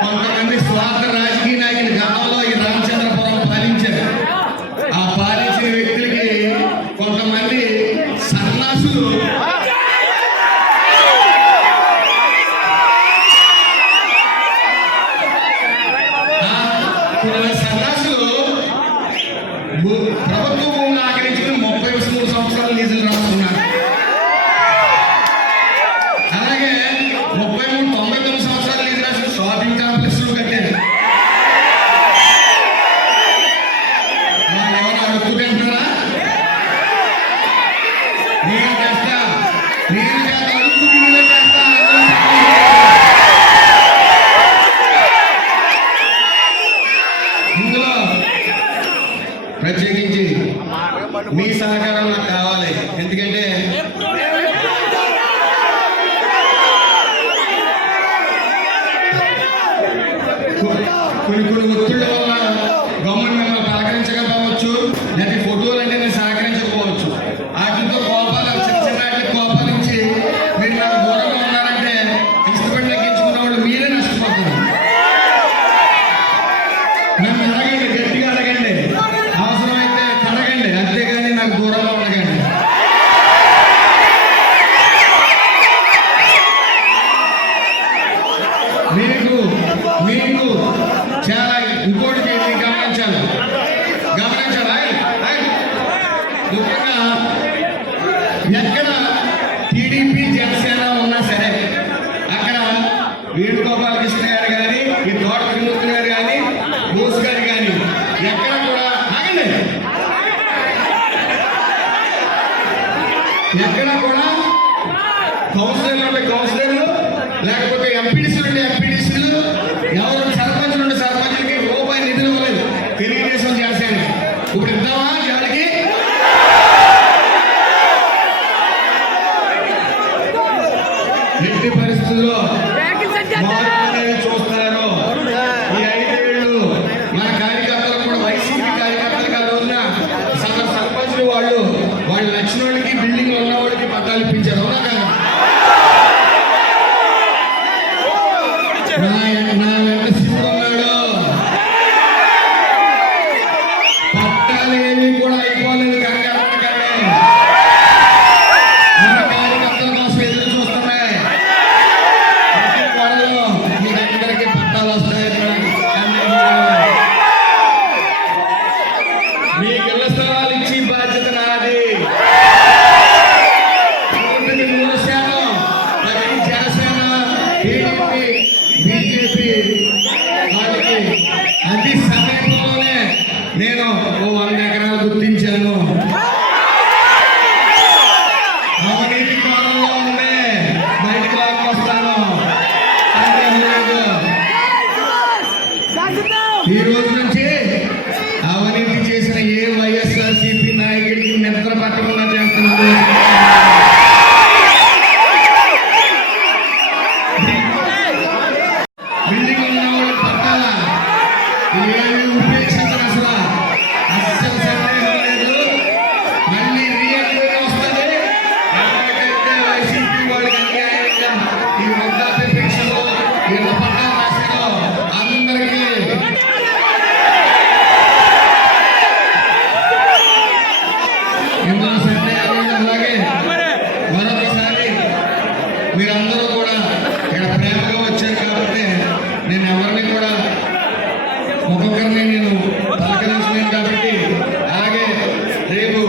కొంతమంది స్వార్థ రాజకీయ నాయకులు గతంలో ఈ రామచంద్రపురం పాలించారు. ఆ పాలించిన వ్యక్తులకి కొంతమంది సన్నాసులు ప్రభుత్వ భూములు ఆక్రమించుకుని 33 సంవత్సరాలు లీజులు రాస్తున్నారు. అలాగే 99 సంవత్సరాలు లీజు రాసిన షాపింగ్ కాంప్లెక్స్లు కట్టారు. వాళ్ళు ఎవరు అడుగుతుంటున్నారా? నేను చేస్తా, నేను చేస్తా, అడుగుతుంటే చేస్తా. ఇందులో ప్రత్యేకించి మీ సహకారం నాకు కావాలి. ఎందుకంటే కొన్ని ఒత్తిళ్ల వల్ల గవర్నమెంట్ మిమ్మల్ని పలకరించకపోవచ్చు, లేకపోతే ఫోటోలు అంటే నేను సహకరించకపోవచ్చు. వాటితో కోపాలు చిన్న చిన్న కోపాల నుంచి మీరు నాకు దూరంగా ఉన్నారంటే ఇష్టపడి లెక్కించుకున్న వాళ్ళు మీరే నష్టపోతారు. నన్ను అడగండి, గట్టిగా అడగండి, అవసరమైతే కడగండి, అంతేగాని నాకు దూరంగా ఉండగండి. మీకు మీకు చాలా ఇంకోటి గమనించాలి. ముఖ్యంగా ఎక్కడ టీడీపీ జనసేన ఉన్నా సరే అక్కడ వేణుగోపాలకృష్ణ గారు కానీ, ఈ తోట త్రిమూర్తి గారు కానీ, బోస్ గారు కానీ ఎక్కడ కూడా ఆగండి, ఎక్కడ కూడా కౌన్సిలర్లు లేకపోతే ఎంపీడీసీలు ఎవరు సర్పంచ్ నుండి సర్పంచ్లకి రూపాయి నిధులు ఇవ్వలేదు. తెలుగుదేశం చేశాను. ఇప్పుడు ఇద్దామా వాళ్ళకి? ఎట్టి పరిస్థితుల్లో చూస్తున్నారు. ఈ 5 ఏళ్ళు మన కార్యకర్తలు కూడా వైసీపీ కార్యకర్తలకు ఆ రోజున సర్పంచులు వాళ్ళు నచ్చిన వాళ్ళకి బిల్డింగ్ ఉన్న వాళ్ళకి పట్టాలు ఇప్పించారు. అవునా కదా? నా వెంట శివుడు ఉన్నాడు. పట్టాలు ఏమీ కూడా అయిపోలేదు. కంగారు పడకండి. మన కార్యకర్తల కోసం ఎదురు చూస్తున్నాయి. మీరందరికీ పట్టాలు వస్తాయి. మీకు ఇళ్ల స్థలాలు ఇచ్చి బాధ్యత నాది. 3% ప్రతి జనసేన, టీడీపీ, బీజేపీ వాళ్ళకి అతి సమయంలోనే నేను 100 ఎకరాలు గుర్తించాను. అవినీతి కోణంలో ఉండే బయటకు లాక్కొస్తాను. ఈ రోజు నుంచి అవినీతి చేసిన ఏ వైఎస్ఆర్సీపీ నాయకుడికి నిద్ర పట్టకుండా చేస్తున్నాను. బిల్డింగ్ ఉన్న వాళ్ళు పట్టాల ఏమి ఉపేక్షించరు. అస్సలు సందేహం లేదు. మళ్ళీ రీఎంట్రీ వస్తుంది. ఎవరికైతే వైసీపీ వాళ్ళకి అన్యాయంగా ఈ వృద్ధాప్య పెన్షన్లు ఇళ్ల పట్టాలు రాశారో అందరికీ ఇందులో సందేహం లేదు. అలాగే మరొకసారి మీరందరూ కూడా ఇక్కడ ప్రేమగా వచ్చారు కాబట్టి నేను ఎవరిని కూడా ఒక్కొక్కరిని నేను పలకరించలేను కాబట్టి, అలాగే రేపు